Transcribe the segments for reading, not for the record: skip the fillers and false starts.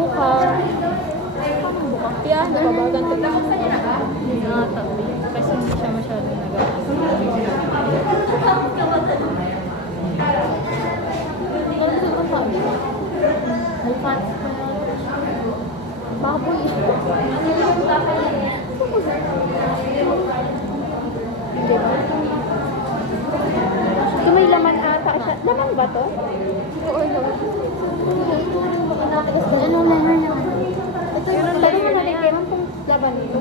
Buka. Buka. Piano ka ba? Ganito ba? Nakatabi. Kasi hindi siya masyadong nag-aano. May fans pa yan. Baboy. Ito may laman ata siya. Laman ba to? Oo, naman. Ano laman naman? Ito Pero yung talaga nalikiran kung laban ito.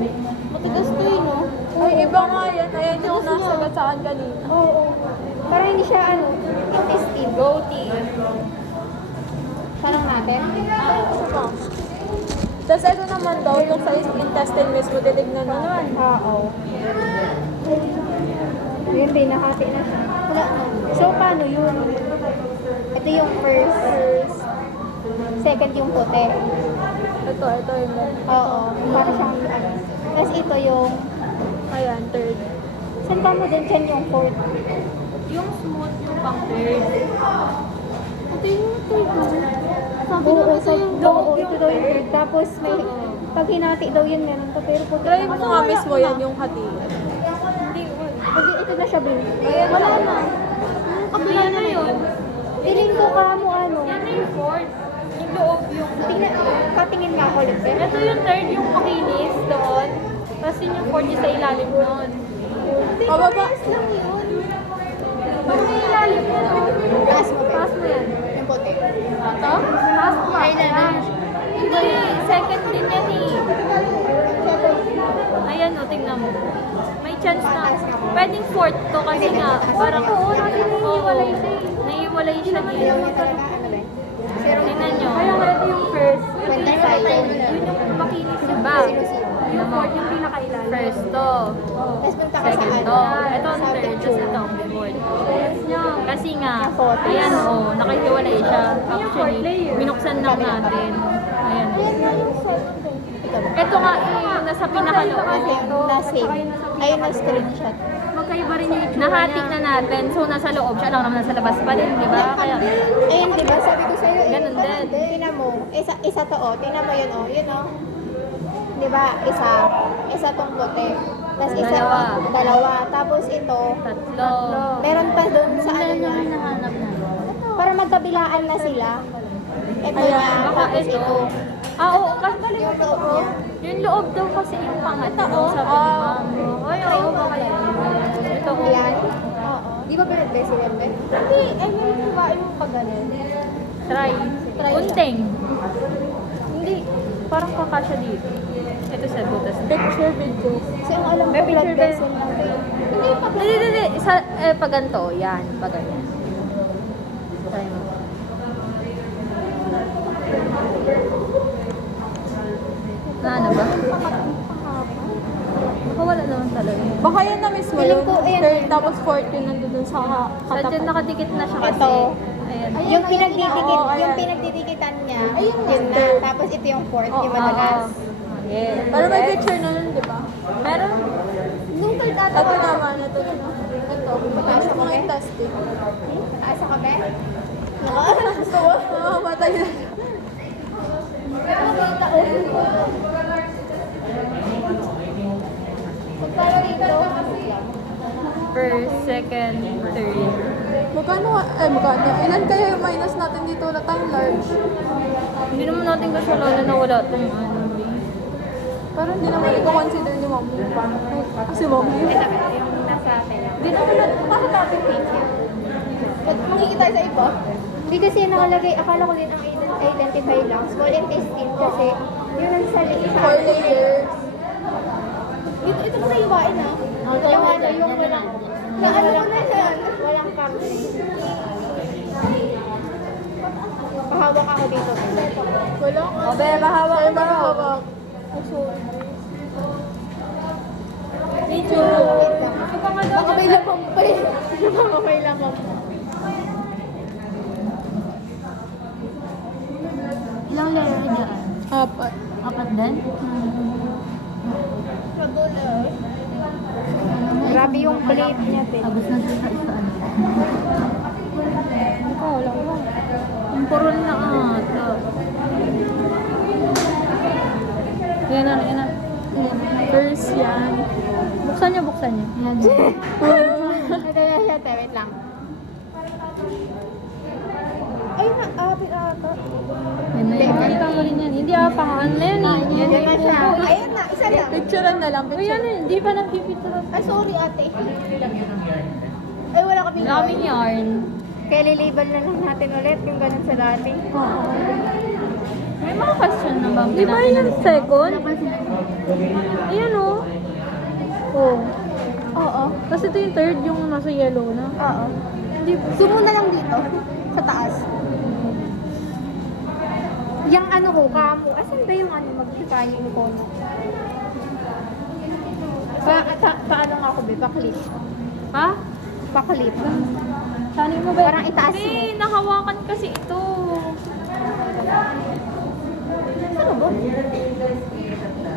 matigas to yun, no? Ay, iba nga yan. Ayan yung nasagat sa akin kanina. Oo. Para hindi siya intestine. Goatee. Tanong natin. Tapos ito naman daw, yung sa intestine mismo, titignan na naman. Oo. Yun din, nakati na siya. Wala na. So, paano yun? Ito yung first. Second yung puti. Ito yung Oo. Para siyang Tapos ito yung ayan, third. saan pa mo din dyan yung fourth? Yung smooth, yung pang third. Ito yung third. Sabi Oo, naman ito yung oo, ito daw yung third. Tapos may, pag hinati daw yun, meron to. Pero puti Try mo naman. nga mismo yan, yung hati. Hindi, Pag ito na siya, Bin. Ayan, wala na. kabila na yun. Piling ko ka mo Yan na yung fourth. Yung loob yung... Tingnan, patingin nga ako ulit eh. Ito yung third, yung makinis doon. Tapos yun yung fourth yung sa ilalim nun. Pababa. Pag may ilalim mo doon, Taas mo, Ben. taas mo yan. Yung puti. Ito? Taas mo. Ay na na. Hindi, second din yan eh. Ayan o, tingnan mo. May chance na. Pwedeng fourth to kasi nga, parang oo, naiiwalay siya eh. Naiiwalay siya Ayaw dito. niya talaga, ano Ben? Zero Tingnan nyo. Kaya nga ito yung first. 25. Yun yung makinis diba? Yung fourth, yung pinakailalim. First to. Tapos punta ka sa Second to. Ito ang third, tapos ito ang fourth. Kasi nga, ayan o, nakahiwalay siya. Actually, binuksan lang natin. Ayan. Ito nga, yung nasa pinakaloob. Kasi yung na-save. Ayun na-screenshot. Magkaiba rin yung itsura. Nahati na natin, so nasa loob siya lang naman nasa labas pa din, di ba? Kaya, Ayun, di ba? Sabi ko sa'yo, Ganun din. Tingnan mo, isa to, oh. Tingnan mo yun, oh. Yun, oh. Di ba? Isa tong puti. Tapos isa, dalawa. Tapos ito, tatlo. meron pa doon sa ano niya. hinahanap na. Para magkabilaan na sila. Ito Ayan, na, baka tapos ito. ito. Oo, kasi Yung loob niya. yung loob daw kasi yung pangatlo, sabi ni Ma'am. Ay, oo, baka yun. Ito, oh. Yan. Oo. Di ba pinag-best sila, Ben? Hindi, ay may kumain mo pa ganun. Try. Unting. Hindi, parang kakasya dito. Ito sa butas. Picture video. Kasi ang alam ko, May picture blood ba? vessel lang. Hindi, hindi. Isa, pag ganito, yan, pag ganyan. Try mo. Na ano ba? Baka wala naman talaga. Baka yan na mismo Feeling yun. ko, ayan. Third, tapos fourth yun nandun dun sa Sadya katapat. nakadikit na siya kasi. Ito. Ayan. Ay, Yung ayan, pinagdidikit, oo, ayan. yung pinagdidikitan niya, Ayun na. yun na. Tapos ito yung fourth, yung madalas. Yes. Pero may picture na nun, di ba? Meron. Nung third ata. Ito naman, ito yun. Ito. Mataas Asa mga ka, intestine. Asa ka, Ben? Gusto ko? Mamamatay na. Pagkano dito? First, second, third. Magkano? Ilan kaya yung minus natin dito na time large? Hindi naman natin kasalanan na wala itong ano. Pero hindi naman i-consider ni mommy. Kasi mommy. Yung nasa akin. Hindi naman para natin picture. Makikita sa iba. Hindi kasi nakalagay, akala ko din ang identify lang. Small intestine kasi yun ang sa liit. 4 layers. Ito mo na iwain ha. Yung ano, yung walang, na ano mo na yan? Walang karne. Pahawak ako dito. Wala. O, be, mahawak Sir, mo. mahawak. Video. Baka may lapang pa eh. Baka may lapang pa. Ilang layer dyan? 4. Apat din? Grabe yung plate niya, Pin. Agos na siya sa isaan. Ikaw lang ba? Yung purol na ata. Yan na, yan na. First yan. Buksan niyo, buksan niyo. Ito na siya, te. Wait lang. Ay, naapit ata. Yan na yun. Makita mo rin yan. Hindi apahan na yan eh. Yan Yan na na yung siya. pupo. Ayun na, isa lang. Picturean na lang. Uy, yan eh. Hindi pa nagpipicture. Ay, sorry ate. Ay, wala kami Daming yarn. Kaya lilabel na lang natin ulit yung ganun sa dati. May mga question na ba? Di ba yung second? Ayan o. Oo. Oo. Tapos ito yung third, yung nasa yellow na. Oo. Zoom mo na lang dito. Sa taas. Yung ano ko, kamo. Asan ba yung ano, mag-ipay yung kono? Paano nga ako, be? Paklip. Ha? Paklip. Saan mo ba? Parang itaas mo. Hindi, nakawakan kasi ito. Ano ba?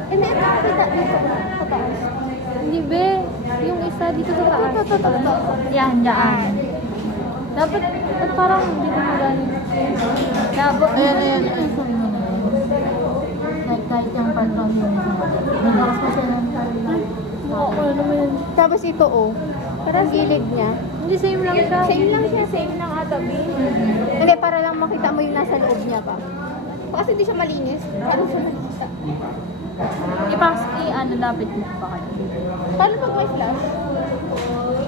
Eh, may nakakita dito. Sa taas. Hindi be. Yung isa dito sa taas. Ito. Yan, dyan. Dapat parang hindi na magaling. Labo. Ayan, ayan, ayan. Kahit yung pantong yun. Naglakas pa siya ng Mukha ko na naman yun. Tapos ito, oh. Parang gilid niya. Hindi, same lang siya. Same lang siya, same lang ata, B. Hindi, para lang makita mo yung nasa loob niya pa. Kasi hindi siya malinis. Ano siya malinis? ano, lapit mo pa kayo. Paano pag may flash?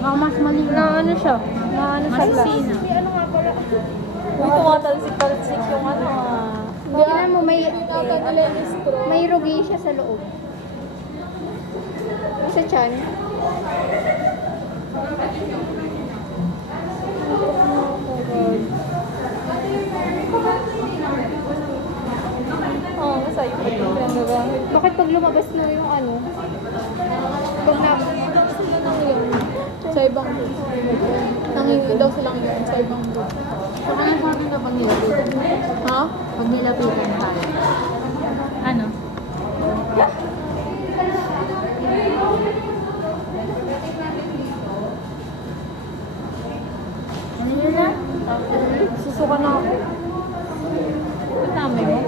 Mas mali Na ano siya? Na ano siya? Masina. May ano nga pala. Uy, tumatalsik-talsik yung ano ah. Tingnan mo, nila yung straw. may rugi siya sa loob. Yung sa chan. Oo, masaya pa yung pinagagamit. Bakit pag lumabas mo yung ano? Pag na... Sa ibang group. Nangingi daw silang yun sa ibang group. Ano yung sabi na pag nilapitan? Ha? Pag nilapitan tayo. Ano? Ano yun na? Susuka na ako. Kasama mo?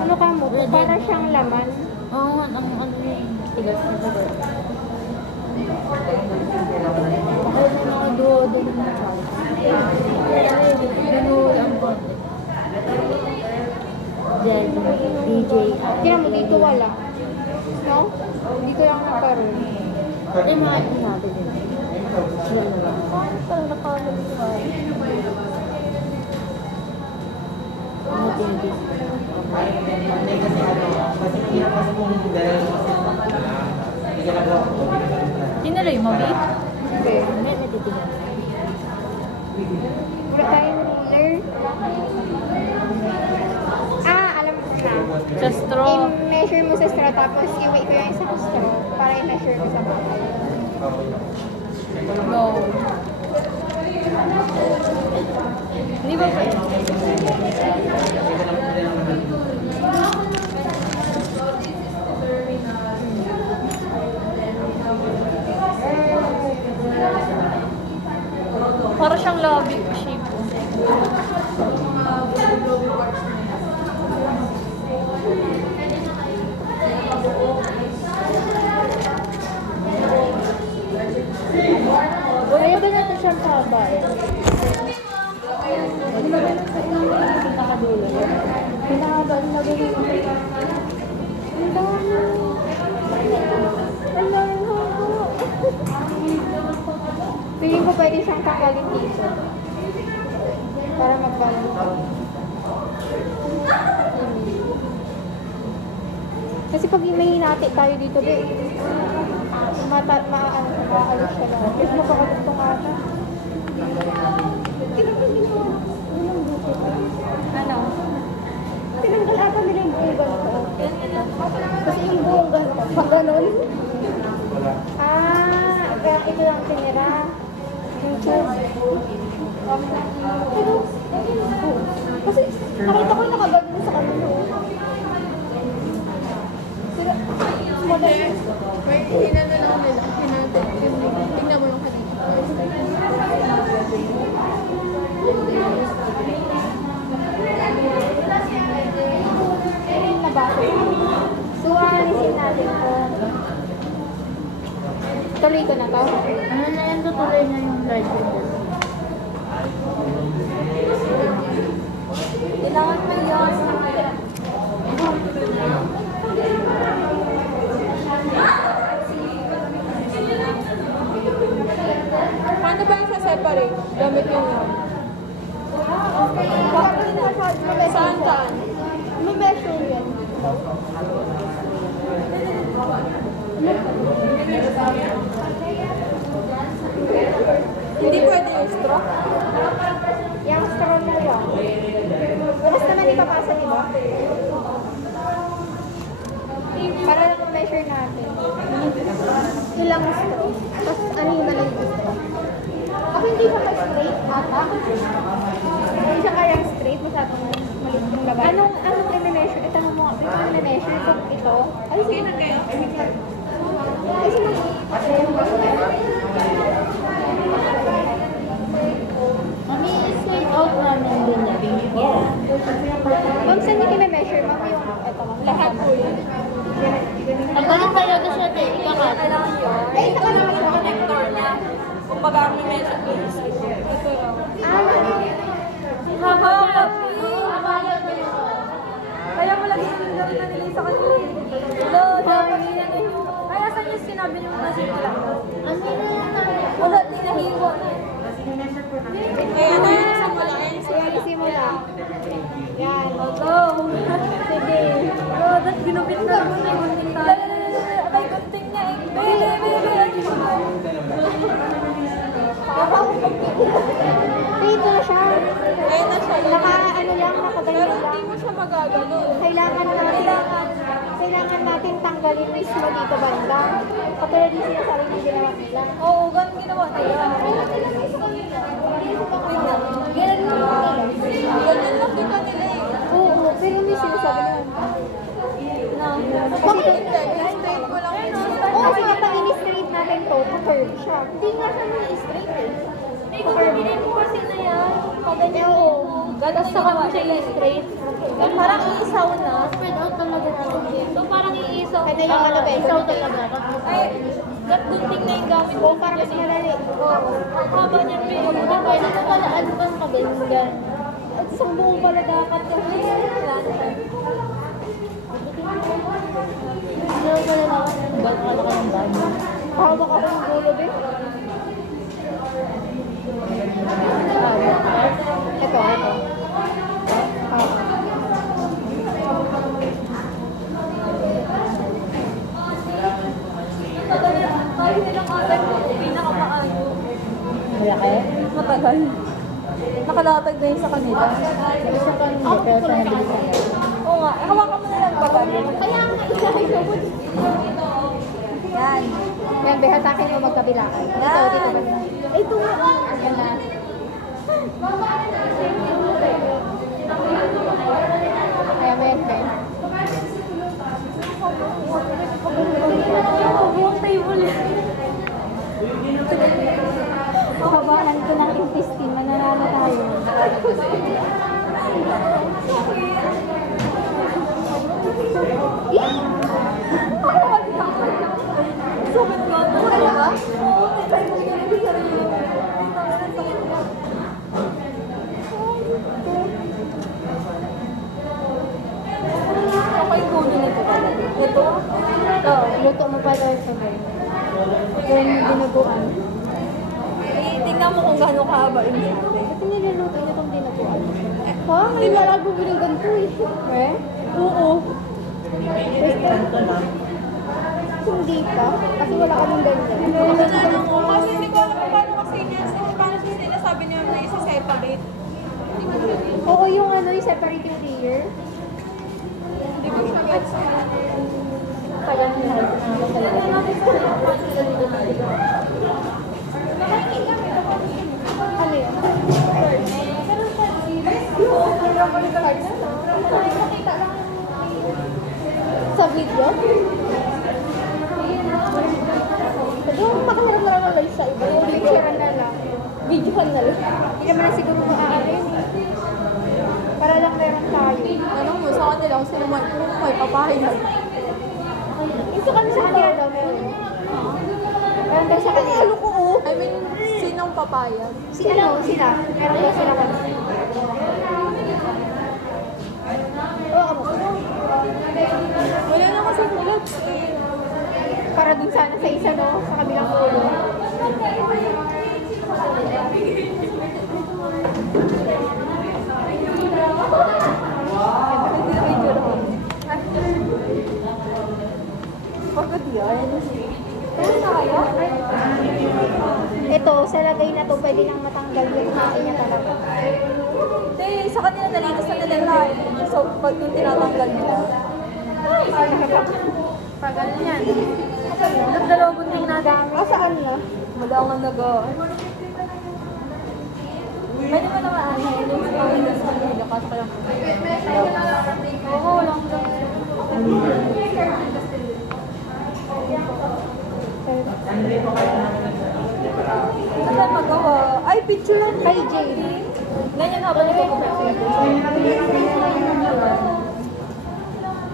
Ano ka mo? Para siyang laman. Oo, ang ano yun. Tigas na ba? Ako na nakaduo-duo na siya. Ganun ang konti. DJ. Tingnan mo dito wala. No? Dito lang nagkaroon. Eh, mga natin yun. Parang nakakalap ko. Ano tinigis? Tinuloy mo, B? Hindi. Hindi, natitigil. Wala tayong ruler. Alam ko na. Sa straw. I-measure mo sa straw tapos i-wait ko yung isang straw para i-measure ko sa bakal. Go. Hindi ba pa? Para siyang lobby shape. Kaya ba natin siyang haba eh? Pinakadulo. Pinahaba ang lagay ng ang dami. Ang dami ng haba. Feeling ko pwede siyang tanggalin dito. Para magbalance. Kasi pag may hinati tayo dito, be, maalis siya lang. Kasi makakalot tong ata. Ano? Tinanggal ata nila yung buong ganito. Kasi yung buong ganito, pag ganun. Kaya ito lang tinira. Yung tube. Pero, kasi nakita ko yung nakagano sa kanila. Sila, model. Wait, hinano lang nila. Hinano. Tingnan mo yung kanina. Tuloy ko na to. Ano na yan, tutuloy na yung legend. Kailangan mo yun. Paano ba yung sa-separate? Gamit yung yan. Saan saan? May measure yan. Hindi pwede yung straw? Yung straw na yun. Bukas naman ipapasa, di ba? Para lang measure natin. Ilang straw. Tapos ano yung maliit na straw? Ako hindi siya ka-straight ata. Hindi siya kayang straight. Masyadong maliit yung laban. Anong i-measure? Itanong mo. Ito i-measure. Ito. Ay, sige na kayo. Ay, sige. Mami, straight out namin din yan. Yeah. Ma'am, saan niyo i-measure? Ma'am, yung ito. Ma'am. Lahat po yun. Ang ganun talaga siya, te. Ikakat. Ay, ito ka naman. Connector niya. Kung baga ang medyo please. Ito lang. Kaya mo lagi yung gawin na nila sa kanila. Hello, dapat yan eh. Kaya saan yung sinabi niyo na sila lang? Ano na? Wala, di nahiwa na. Eh, ano yung simula? Ayan, simula. Yan. Go! Sige. Go, that's ginupit na. Gunting tayo. Abay, gunting niya eh. Bebe. Dito na siya. Ayun na siya. Naka-ano lang, Pero nakaganyan hindi lang. mo siya magagano. Kailangan natin tanggalin mismo dito banda. Katulad yung sinasabi ng ginawa nila. Oo, ganun ginawa nila. Ganun nila. Ganyan lang kita nila eh. Oo, pero may sinasabi naman. Bakit hindi? I-straight ko lang yun. Oo, kasi pag in-straight natin to, curve siya. Hindi nga siya straight eh. Pagkabinin mo kasi na yan. Paganyan mo. Tapos saka mo siya i-straight. Parang iisaw na. Spread out talaga natin. So parang iisaw. Kaya yung ano ba, Iisaw talaga. Ay, gunting na yung gamit mo. Oo, parang mas malali. Oo. Ang haba niya, pero pwede na pala ano bang kabingan. At isang buong pala dapat kasi. Ano pala na? Ba't pala ka ng dami? Hawak ako ng gulo, be. Ito. Tayo nilang atag ko, pinakamaayo. Malaki? Matagal. Nakalatag na yun sa kanila. Isa pa hindi, pero sa nabilisan. Oo nga. Hawakan mo na lang bagal. Kaya nga, ilahay ko po. Yan. Yan, beha sa akin yung magkabilaan. Dito, dito ba? Ay, ito nga. Yan na. Kaya mo yan, Ben. Buong table. Kabahan ko ng intestine, mananalo tayo. Sumit ko. Talaga? Okay, kunin nito talaga. Ito? Ito, luto mo pa daw ito, Ben. Ito yung dinuguan. Eh, tingnan mo kung gaano kahaba yung sate. Ito niluluto niyo itong dinuguan. Ha? May lalago binugan ko eh. Eh? Oo. Hindi pa. Kasi wala kaming ganyan. Kasi hindi ko alam kung paano kasi niya. Paano sila sabi niya na isa-separate. Oo, yung ano, yung separating layer. Hindi ko siya gets. Tagal na. Ano yun? Sa video? Pwede mo makaharap na lang ang live sa iba. Videohan na lang. Videohan na lang. Hindi naman na siguro maaari yun. Para lang meron tayo. Tanong mo sa kanila kung sino may papahayag. Ito kami sa kanila daw meron. Pero Meron daw sa kanila. I mean, sinong papayag? Sila. Meron daw sila kanila. Oo, Wala na kasi vlogs eh. para dun sana sa isa, no? Sa kabilang ulo. Pagod yan. Ito, sa lagay na to, pwede nang matanggal yung hain niya talaga. Hindi, sa kanila nalinis na nila lahat. So, pag yung tinatanggal nila. Pag ano yan? Nagdalawang din natin. Saan na? Wala akong Pwede mo naman ano, yung mga sa kanila kasi kaya. Oo, lang Ano magawa? Ay, picture lang Kay Jay. Ganyan habang nagkukulit.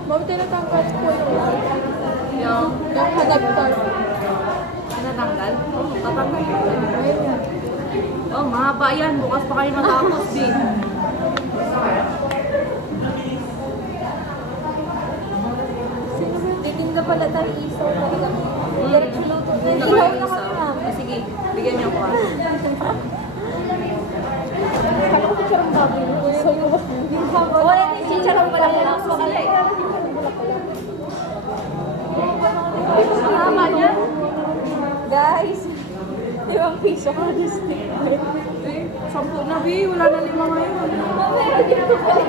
Bakit tinatanggal ko yung adapter? Natanggal? Tatanggal. Oh, mahaba yan. Bukas pa kayo matapos din. Titinda pala tayo isaw talaga. Diretso luto. Ilaw na kami na. Sige, bigyan niyo ako. Kala ko chicharong baboy. So, yung Wala din chicharong pala ko lang sa sila eh. Mahaba niya. Guys, 5 piso ka display. 10 na, Bi. Wala na 5 ngayon. Meron din ako pala.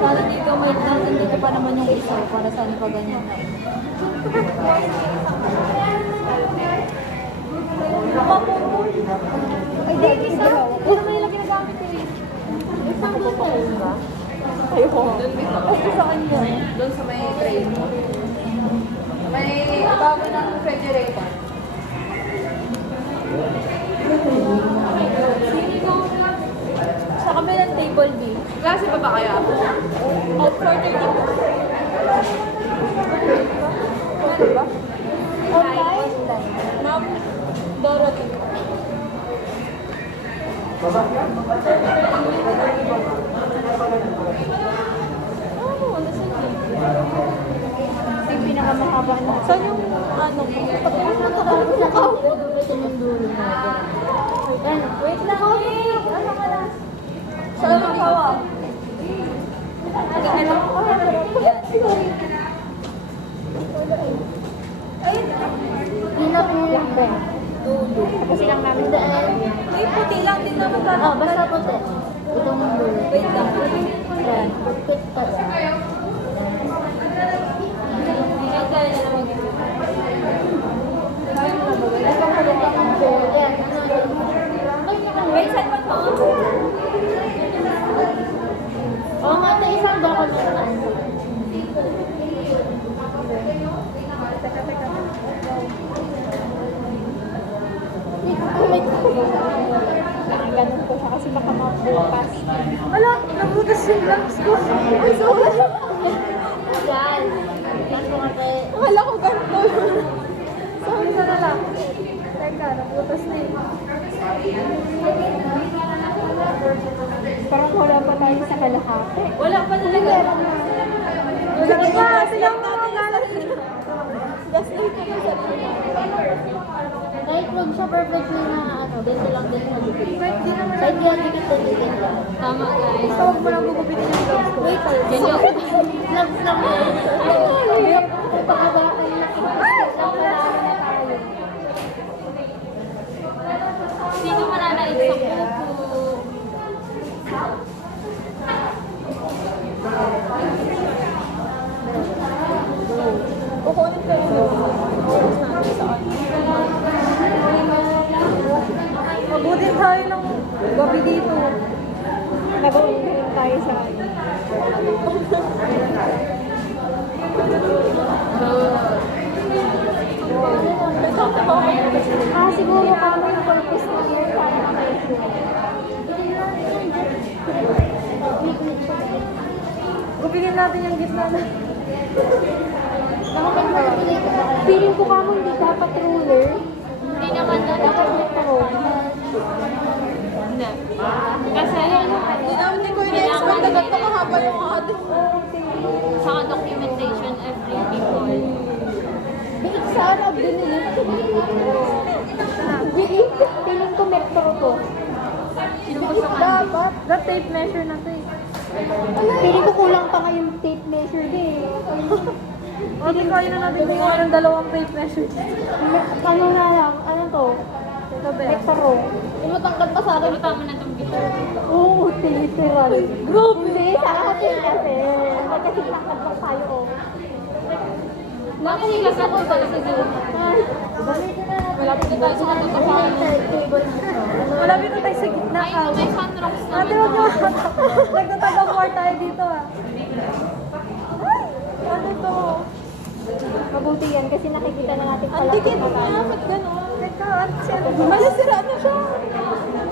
Para dito may nandito pa naman yung isa para saan pa ganyan. Ay, di, isa. Ito na yung ginagamit eh. Isang luto ba? Ayoko. Ay, sa kanya. Doon sa may tray. May bago ng refrigerator. Sa kabilang table B. Klase pa ba kaya? Out for 30 po. Ano ba? Online? Ma'am Dorothy. Yung pinakamahaba na. Saan yung ano ko? Wait lang. Ano ka lang? Saan ang hawak? Hinap mo lang ba? Dulo. Kasi lang namin daan. May puti lang din naman tayo. Oh, basta puti. Itong dulo. Wait lang. Yan. Pupit pa sa. Wait, saan ba ito? Oo nga, ito isang bako na lang. Ganun ko siya kasi baka mabukas. Wala, nabutas yung lungs ko. Ay, sorry. Yan. Yan ko kasi. Akala ko ganito. Sorry na lang. Teka, nabutas na eh. Parang wala pa tayo sa kalahati. Wala pa talaga. Wala pa, silang nakakalat. Gas na ito yung sarili. Kahit wag siya perfectly na ano, dito lang din sa gupit. Kahit yan, dito din lang. Tama guys. Tawag mo lang gugupitin yung lungs ko. Wait, ganyan. Vlogs lang yun. Pagkabaan na tayo. Sino mananait sa pupo? Kukunin ko yung oras natin sa kanya. Mabuti tayo ng gabi dito. Nagawin tayo sa siguro kamo yung purpose ng year para ma-measure. Gupigin natin yung gitna na. Feeling ko kamo hindi dapat ruler. Hindi naman na Dapat metro. Hindi. Kasi, Hindi ko in-expect na ganito mahaba yung atin. saka documentation every people. Sana binili. Feeling ko metro to. Sino gusto ka? Dapat. That tape measure na to eh. Feeling ko kulang pa nga yung tape measure din. Hindi ko na natin kung anong dalawang tape measure. Ano na lang? Ano to? Ito ba? Metro. Yung matangkad pa sa akin. Pero tama na itong picture. Oo, literal. Hindi, sa akin kasi. Kasi tangkad pa tayo. Oh. Bakit kasi ako ba sa Zoom? Malapit na tayo sa tatapakan. Malapit na tayo sa gitna Ay, ka. may sunrocks naman. Ate, huwag niyo. Nagtatag war tayo dito ah. Ay! Ano to? Mabuti yan kasi nakikita na natin Ang dikit na. Ba't gano'n? Teka, malasira na siya.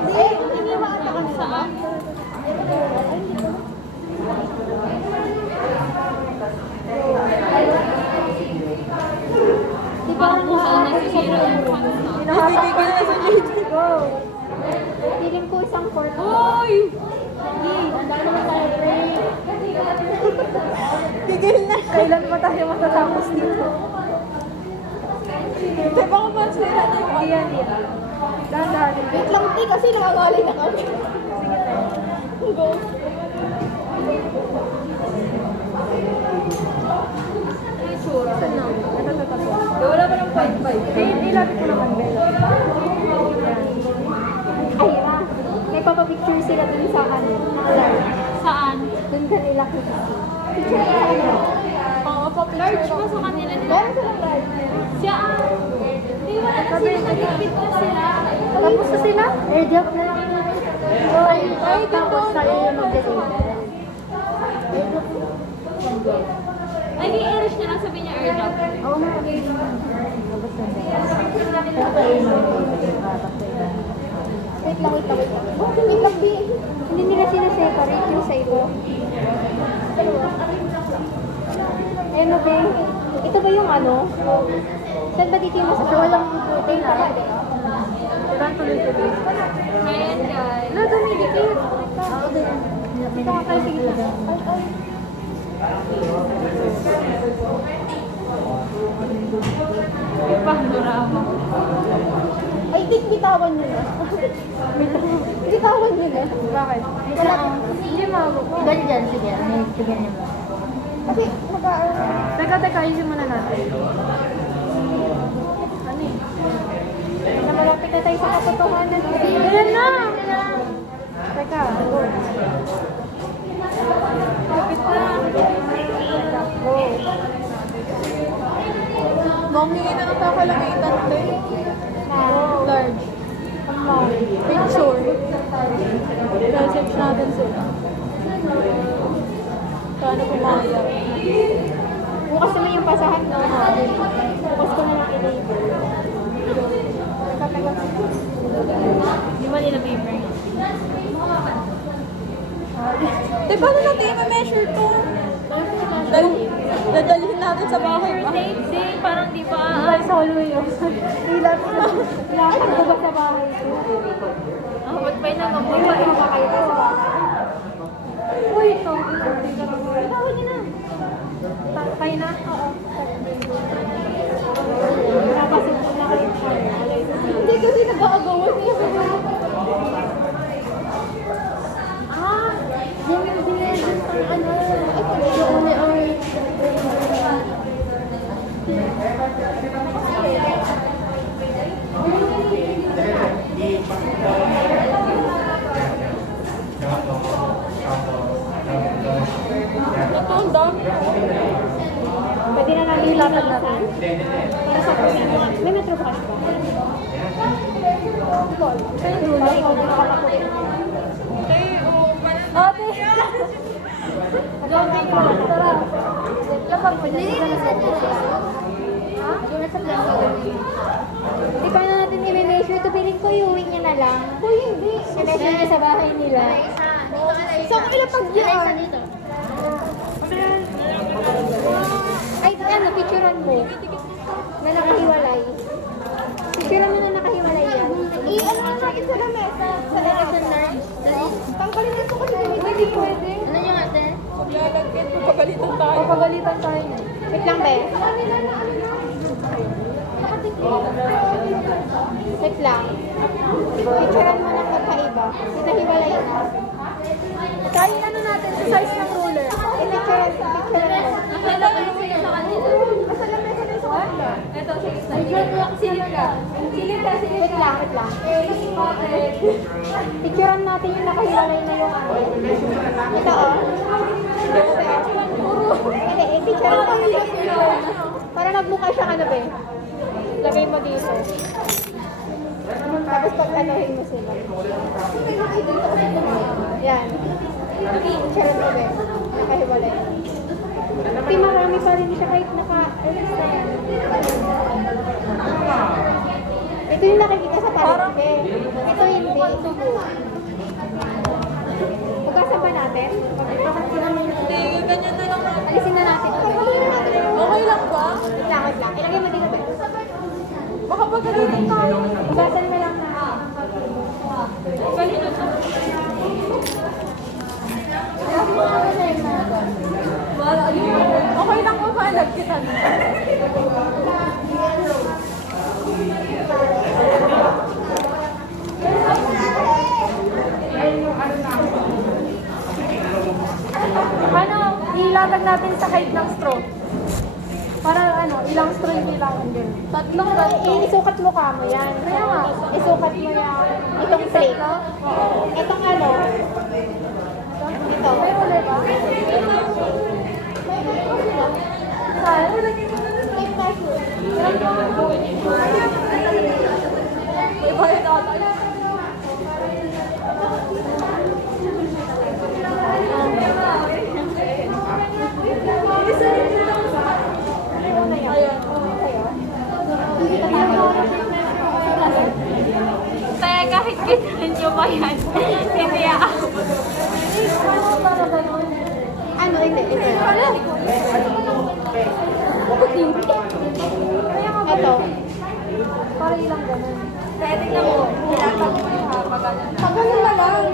Hindi, iniwaan na kami. Saan? Di ba Parang kung saan nasisira yung fans na. Nabibigil na sa JD. Go! Feeling ko isang fourth. Uy! Ang dami na tayo break. Tigil na. Kailan pa tayo matatapos dito? Kaya baka masira na yung Ayan, yan. dahan-dahan. Wait lang, di kasi nakagali na kami. Go. Saan na? Ito. Wala pa ng 5-5. Ilapit ko naman, Bella. Ay, may papapicture sila dun sa ano. Live. Saan? Dun kanila kita. Picture nila ano. Oo, pa-large pa sa kanila nila. Meron silang live. Siya, hindi wala na sila nagkikit na sila. Tapos na sila? Airdrop na lang. Ay, tapos tayo yung mag-delay. Ay, i-erish na lang sabi niya airdrop. Oo na. Wait lang. Wait lang, B. Hindi nila sinaseparate yung sa ito. Ayun na, B. Ito ba yung ano? Saan ba dito yung masasama? Walang protein pala. Saan tuloy-tuloy? Ayan, guys. Ano, dumidikit. Ito ka kayo, sige. Ay. May panorama. Ay, bitawan nyo na. Bitawan nyo na. Bakit? Wala. Hindi mabuk. Ganyan, sige. Sige niyo ba? Kasi, Teka, ayusin muna natin. Ano eh? na malapit na tayo sa katotohanan. Ayan na! Teka, go. Lapit na. Teka, go. Manghingi na ng kakalagitan tayo. Large. Picture. Message natin sila. Paano pumayag? Bukas naman yung pasahan na. Bukas ko na lang i-label. Di ba nila paper? Paano natin i-measure to? Dadalhin natin sa bahay pa. Hindi, parang di ba? Ay, solo yun. Ilapag ko ba sa bahay ko? Ba't ba yung May nagawa? matama kayo sa bahay. Uy, ito. Tawag niya na. Kaya na? Oo. Napasin ko na kayo. Hindi kasi nag-aagawan niya. Yung ano, yung may Natunda. pwede na namin ilapad natin. Para sa may Metro Cash ba? Sa dulo. Ate, Tara. Lapag mo dyan. Ha? Hindi pa na natin i-measure to. Piling ko iuwi niya na lang. Uy, hindi. Sinesyon niya sa bahay nila. So, kung ilapag yun. Ay, ano, picturean mo. Na nakahiwalay. Picturean mo na nakahiwalay yan. Ano na natin sa lamesa? Sa lamesa. Tanggalin na ito kasi hindi pwede. Ano yung ate? Lalagyan mo, pagalitan tayo. Papagalitan tayo na. Wait lang, be. Wait lang. Picturean mo ng magkaiba. Pinahiwalay na. Kaya ano natin, sa size ng ruler. Picturean mo. Nakita ko yung sila sa kanila. Basta lamesa na sa kanila. Ito, silip ka. Wait lang. Picturean natin yung nakahiwalay na yung ano. Ito, oh. Hindi, picturean mo yung para nagmukha siyang ano, be. Lagay mo dito. Tapos pag-anohin mo sila. Yan. Picturean mo, be. Nakahiwalay. Hindi, marami pa rin siya kahit naka-alis na yan. Ito yung nakikita sa palit, be. Ito hindi. Ito po. Pagkasan ba natin? Hindi, ganyan na lang. Alisin na natin. Okay lang ba? Wait lang. Ilagay mo dito, be. Baka pagalitan tayo. Pagkasan mo lang na. Okay lang ba malagkitan? Ano, ilatag natin sa height ng straw. Para ano, ilang straw yung kailangan din. Tatlong ganito. Isukat mo ka mo yan. Kaya nga, isukat mo yan. Itong plate. Itong ano. Ito. May ulit ba? Saan? May measure. May bayad ata. Ano na yan? Sa'yo? Hindi ka Kaya kahit gano'n nyo ba yan? Hindi ako. ano, hindi. Ito. Para ilang ganun. Kaya tingnan mo, tinatag mo yung magalan. Tagalan na lang.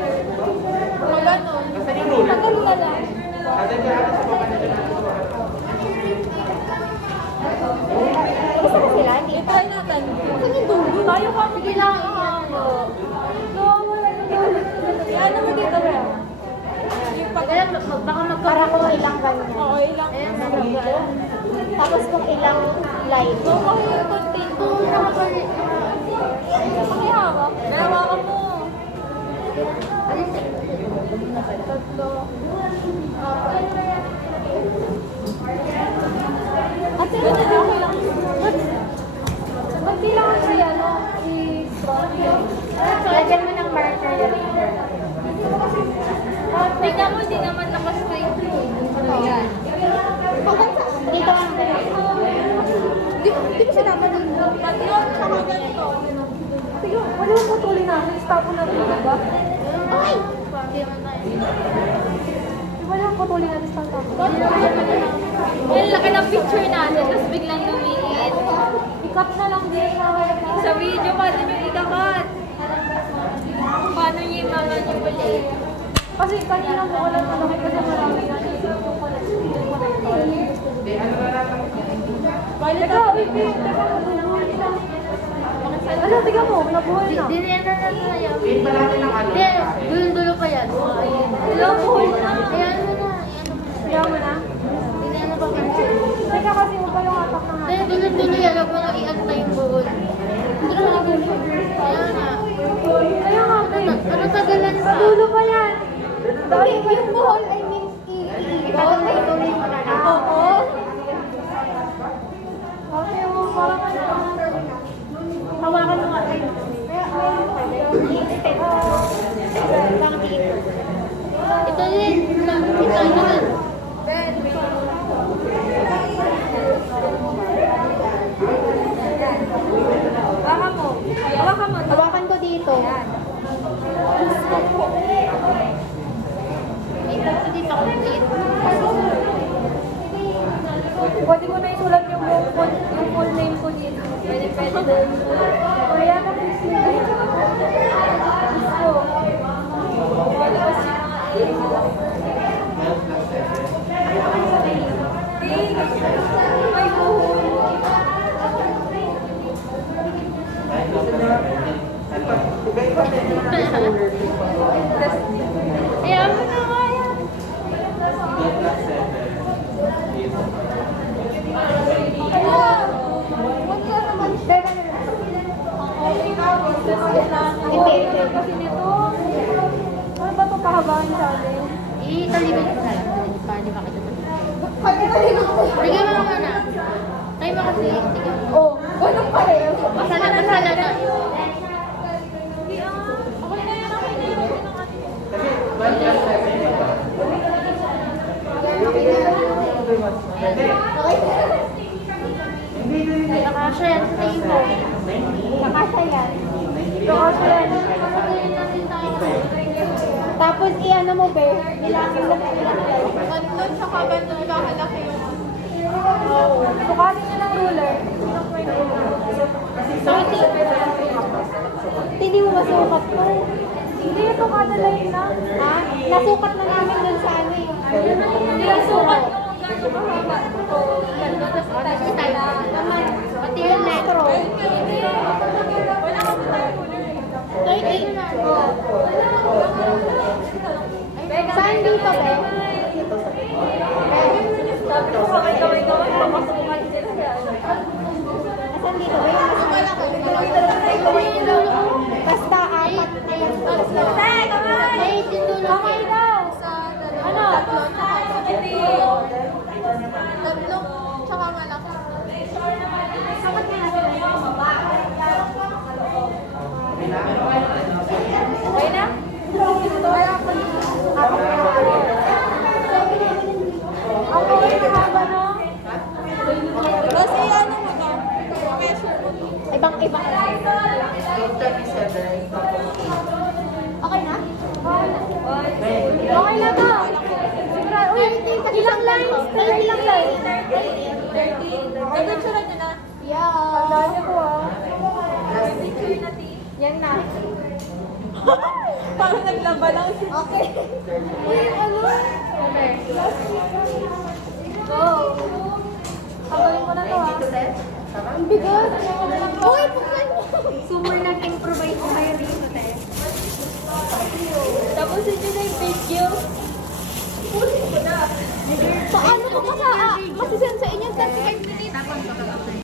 Maganon. Tagalan na lang. Gusto ko sila, hindi. I-try natin. Saan yung dulo? Tayo ka. Sige lang. Ano mo dito, Bel? Yung pag... Para kung ilang ganyan. Oo, ilang. Tapos kung ilang line. Oo, yung content. Pakihawak. Hawakan mo. Tatlo. Ate, okay lang. Ba't di lang kasi ano, i-strong yun? Lagyan mo ng marker yan. Tingnan mo, di naman naka-straight. Yan. Dito ang Di ba sinama dito? Tatlo, tsaka ganito. Sige, wala mo putulin natin. Stop mo na rin, diba? Ay! Wala mo putulin natin. Stop mo. Yan, laki ng picture natin, tapos biglang lumiit. I-cut na lang din. Sa video, paano nyo ikakat? Paano nyo imangan yung ulit? Kasi kanina mo wala na lang kasi marami na siya. Teka, wait. Ano, tiga mo, nabuhay na. Dulo pa yan. Nabuhay na. Kaya mo na. Teka kasi mo pa yung atak ng atak. Dulo yan, huwag mo na i-antay yung buhol. Kaya nga, Ano tagalan pa? dulo pa yan. Dahil yung buhol, I mean, ituloy mo na lang. Oo. Okay mo, parang ano. Hawakan mo nga. Ito din. Ito din. Ayaw mo na nga yan. Huwag ka naman. Teka na lang. Hindi. Kasi nito, ano ba ito pahabaan sa atin? Italiban ko na lang. Para di makita. Pagkakaling ako. Bigyan mo naman na. Tayo mo kasi. Oh, ganun pa rin. Masala na. Okay na yan, okay na yan. Nakasya yan sa tingin mo. Nakasya yan. Kasi yan. Tapos i-ano mo be, bilangin mo ilang Ganun, saka ganun, kakalaki yung... Sukatin niyo ng ruler. Hindi mo masukat to. Hindi, ito kada line na. Ha? Nasukat na namin dun sa ano eh. Hindi lang sukat yung gano'n kahaba. Ito, ganun, tapos tayo na. Naman, Pati yung metro. wala ka pa tayo ruler. 30 na. Saan dito be? Sabi ko kaway-kaway, papasukan sila. Saan dito be? Basta apat na yan. Hey, kamay daw! Ano? Tatlo, tsaka malaki. Okay na? Ako ay mahaba no? Kasi ano mo to? Measure mo to. Ibang-ibang. Okay na? Okay na to. Uy, ilang lines? 30 lang lines. 30. Ay, picture nyo na. Yeah. Tandaan niyo po ah. Picture na ti. Yan na. Parang naglaba lang si... Okay. Uy, ano? Okay. Go. Pagawin mo na to ah. Ang bigat. Uy, buksan mo. Summer nag-improvise ko kayo dito, te. Tapos ito na yung video. Paano ko masisend sa inyo? 35 minutes. Tapos ko